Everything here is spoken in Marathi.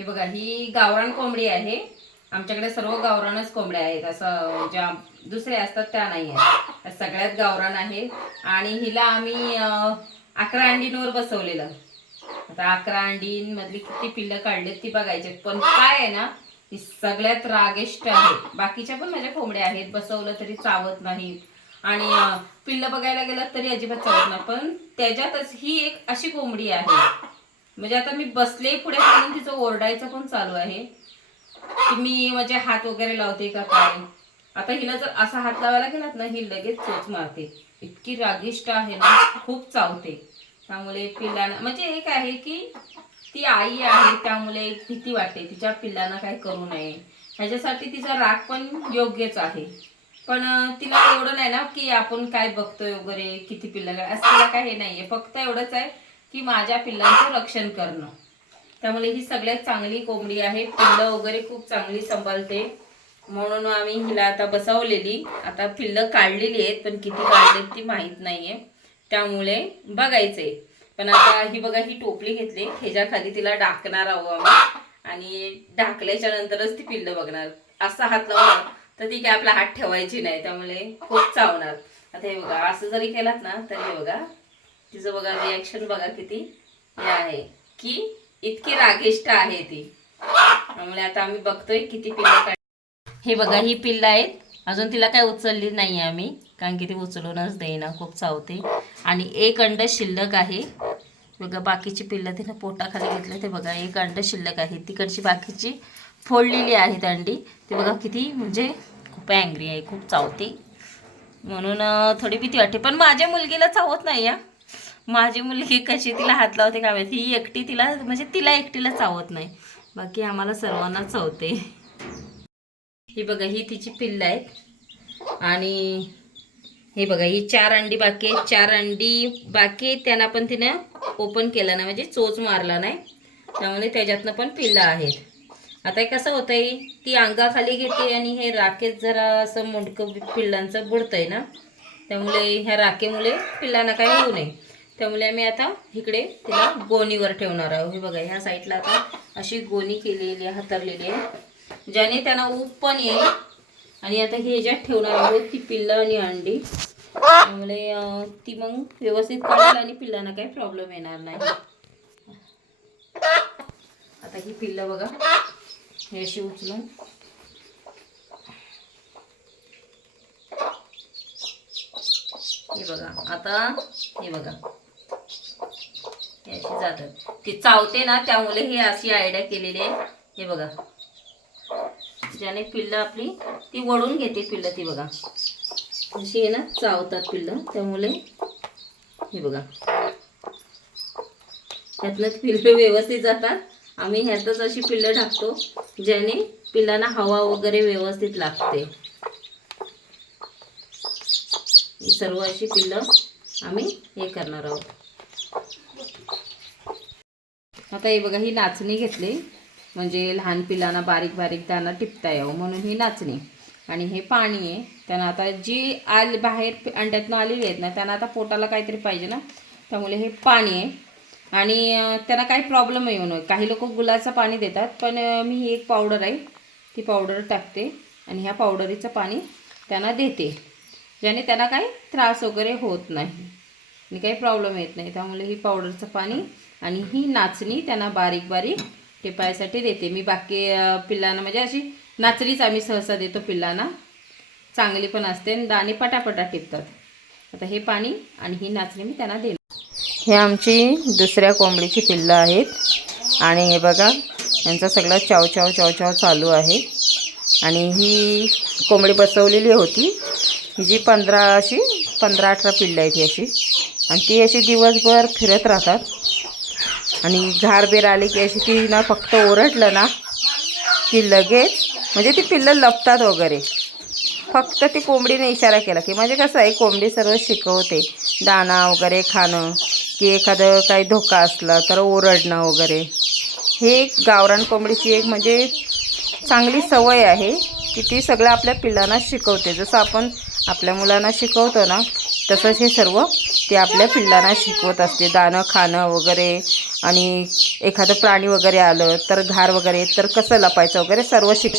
हे बघा ही गावरान कोंबडी आहे. आमच्याकडे सर्व गावरानच कोंबड्या आहेत. असं ज्या दुसऱ्या असतात त्या नाही आहेत. सगळ्यात गावरान आहे. आणि हिला आम्ही अकरा अंडींवर बसवलेलं. आता अकरा अंडींमधली किती पिल्लं काढलेत ती बघायचे. पण काय आहे ना ती सगळ्यात रागेष्ट आहे. बाकीच्या पण माझ्या कोंबड्या आहेत. बसवलं तरी चावत नाहीत. आणि पिल्लं बघायला गेलं तरी अजिबात चावत नाही पण त्याच्यातच ही एक अशी कोंबडी आहे. म्हणजे आता मी बसले पुढे करून तिचं ओरडायचं पण चालू आहे. की मी म्हणजे हात वगैरे लावते का काय? आता हिला जर असा हात लावायला गेलात ना ही लगेच चोच मारते. इतकी रागिष्ट आहे ना खूप चावते. त्यामुळे पिल्लांना म्हणजे एक आहे की ती आई आहे त्यामुळे एक भीती वाटते. तिच्या पिल्लांना काही करू नये. ह्याच्यासाठी तिचा राग पण योग्यच आहे. पण तिला एवढं नाही ना की आपण काय बघतोय वगैरे किती पिल्लं काय असं तिला काय हे नाहीये. फक्त एवढंच आहे की माझ्या पिल्लांचं रक्षण करणं. त्यामुळे ही सगळ्यात चांगली कोंबडी आहे. पिल्लं वगैरे खूप चांगली सांभाळते. म्हणून आम्ही हिला आता बसवलेली. आता पिल्लं काढलेली आहेत पण किती काढलेत ती माहीत नाहीये. त्यामुळे बघायचंय. पण आता ही बघा ही टोपली घेतली. ह्याच्याखाली तिला डाकणार आहो आम्ही. आणि ढाकल्याच्या नंतरच ती पिल्लं बघणार. असा हात लावला तर ती काय आपला हात ठेवायची नाही. त्यामुळे खूप चावणार. आता हे बघा असं जरी केलात ना तरी हे बघा. तिचं बघा रिॲक्शन बघा किती हे आहे. की इतकी रागिष्ट आहे ती. त्यामुळे आता आम्ही बघतोय किती पिल्लं काढ हे बघा ही पिल्लं आहेत. अजून तिला काय उचलली नाही आम्ही कारण की ती उचलूनच देईना खूप चावते. आणि एक अंड शिल्लक आहे. बघा बाकीची पिल्लं तिनं पोटाखाली घेतलं ते बघा एक अंड शिल्लक आहे. तिकडची बाकीची फोडलेली आहेत अंडी. ते बघा किती म्हणजे खूप अँग्री आहे खूप चावते. म्हणून थोडी भीती वाटते. पण माझ्या मुलगीला चावत नाही या माझी मुलगी कशी तिला हात लावते काय माहिती? ही एकटी तिला म्हणजे तिला एकटीला चावत नाही. बाकी आम्हाला सर्वांना चावते. ही बघा ही तिची पिल्ल आहेत. आणि हे बघा ही चार अंडी बाकी आहेत. चार अंडी बाकी आहेत. त्यांना पण तिनं ओपन केलं नाही म्हणजे चोच मारला नाही. त्यामुळे त्याच्यातनं पण पिल्लं आहेत. आता हे कसं आहे ती अंगाखाली घेते आणि हे राखेत जरा असं मुंडकं पिल्लांचं बुडतंय ना. त्यामुळे ह्या राखेमुळे पिल्लांना काही होऊ नये. त्यामुळे आम्ही आता इकडे तिला गोणीवर ठेवणार आहोत. हे बघा ह्या साईडला आता अशी गोणी केलेली आहे हातरलेली आहे. ज्याने त्यांना ऊब पण येईल. आणि आता हे ज्यात ठेवणार आहोत ती पिल्लं आणि अंडी. त्यामुळे ती मग व्यवस्थित काढेल आणि पिल्लांना काही प्रॉब्लेम येणार नाही. आता ही पिल्लं बघा हे अशी उचलून. हे बघा आता हे बघा. याची जातात ती चावते ना त्यामुळे ही अशी आयडिया केलेली आहे. हे बघा. ज्याने पिल्लं आपली ती वळून घेते पिल्लं ती बघा. अशी आहे ना चावतात पिल्लं. त्यामुळे हे बघा. ह्यातनं पिल्लं व्यवस्थित जातात. आम्ही ह्यातच अशी पिल्लं टाकतो ज्याने पिल्लांना हवा वगैरे व्यवस्थित लागते. ही सर्व अशी पिल्लं आम्ही हे करणार आहोत. आता हे बघा ही नाचणी घेतली. म्हणजे लहान पिलांना बारीक बारीक त्यांना टिपता यावं म्हणून ही नाचणी. आणि हे पाणी आहे. त्यांना आता जी आल बाहेर अंड्यातनं आलेली आहेत ना त्यांना आता पोटाला काहीतरी पाहिजे ना. त्यामुळे हे पाणी आहे. आणि त्यांना काही प्रॉब्लेम येऊ नये. काही लोक गुलाचं पाणी देतात पण मी ही एक पावडर आहे. ती पावडर टाकते आणि ह्या पावडरीचं पाणी त्यांना देते. ज्याने त्यांना काही त्रास वगैरे होत नाही. आणि काही प्रॉब्लेम येत नाही. त्यामुळे ही पावडरचं पाणी आणि ही नाचणी त्यांना बारीक बारीक टिपायसाठी देते. मी बाकी पिल्लांना म्हणजे अशी नाचणीच आम्ही सहसा देतो पिल्लांना. चांगली पण असते आणि दाणे पटापटा टिपतात. आता हे पाणी आणि ही नाचणी मी त्यांना देणार. हे आमची दुसऱ्या कोंबडीची पिल्लं आहेत. आणि हे बघा यांचा सगळा चाव चाव चाव चाव चालू आहे. आणि ही कोंबडी बसवलेली होती. ही जी पंधरा अशी पंधरा अठरा पिल्लं आहेत ही अशी. आणि ती अशी दिवसभर फिरत राहतात. आणि झाडबेर आली की अशी ती ना फक्त ओरडलं ना की लगेच म्हणजे ती पिल्लं लपतात वगैरे. फक्त ती कोंबडीने इशारा केला की म्हणजे कसं आहे कोंबडी सर्व शिकवते. दाणा वगैरे खाणं की एखादं काही धोका असला तर ओरडणं वगैरे. हे एक गावरान कोंबडीची एक म्हणजे चांगली सवय आहे की ती सगळं आपल्या पिल्लांना शिकवते. जसं आपण आपल्या मुलांना शिकवतो ना तसंच हे सर्व ते आपल्या पिल्लांना शिकवत असते. दाणं खाणं वगैरे आणि एखादं प्राणी वगैरे आलं तर घार वगैरे तर कसं लपायचं वगैरे सर्व शिक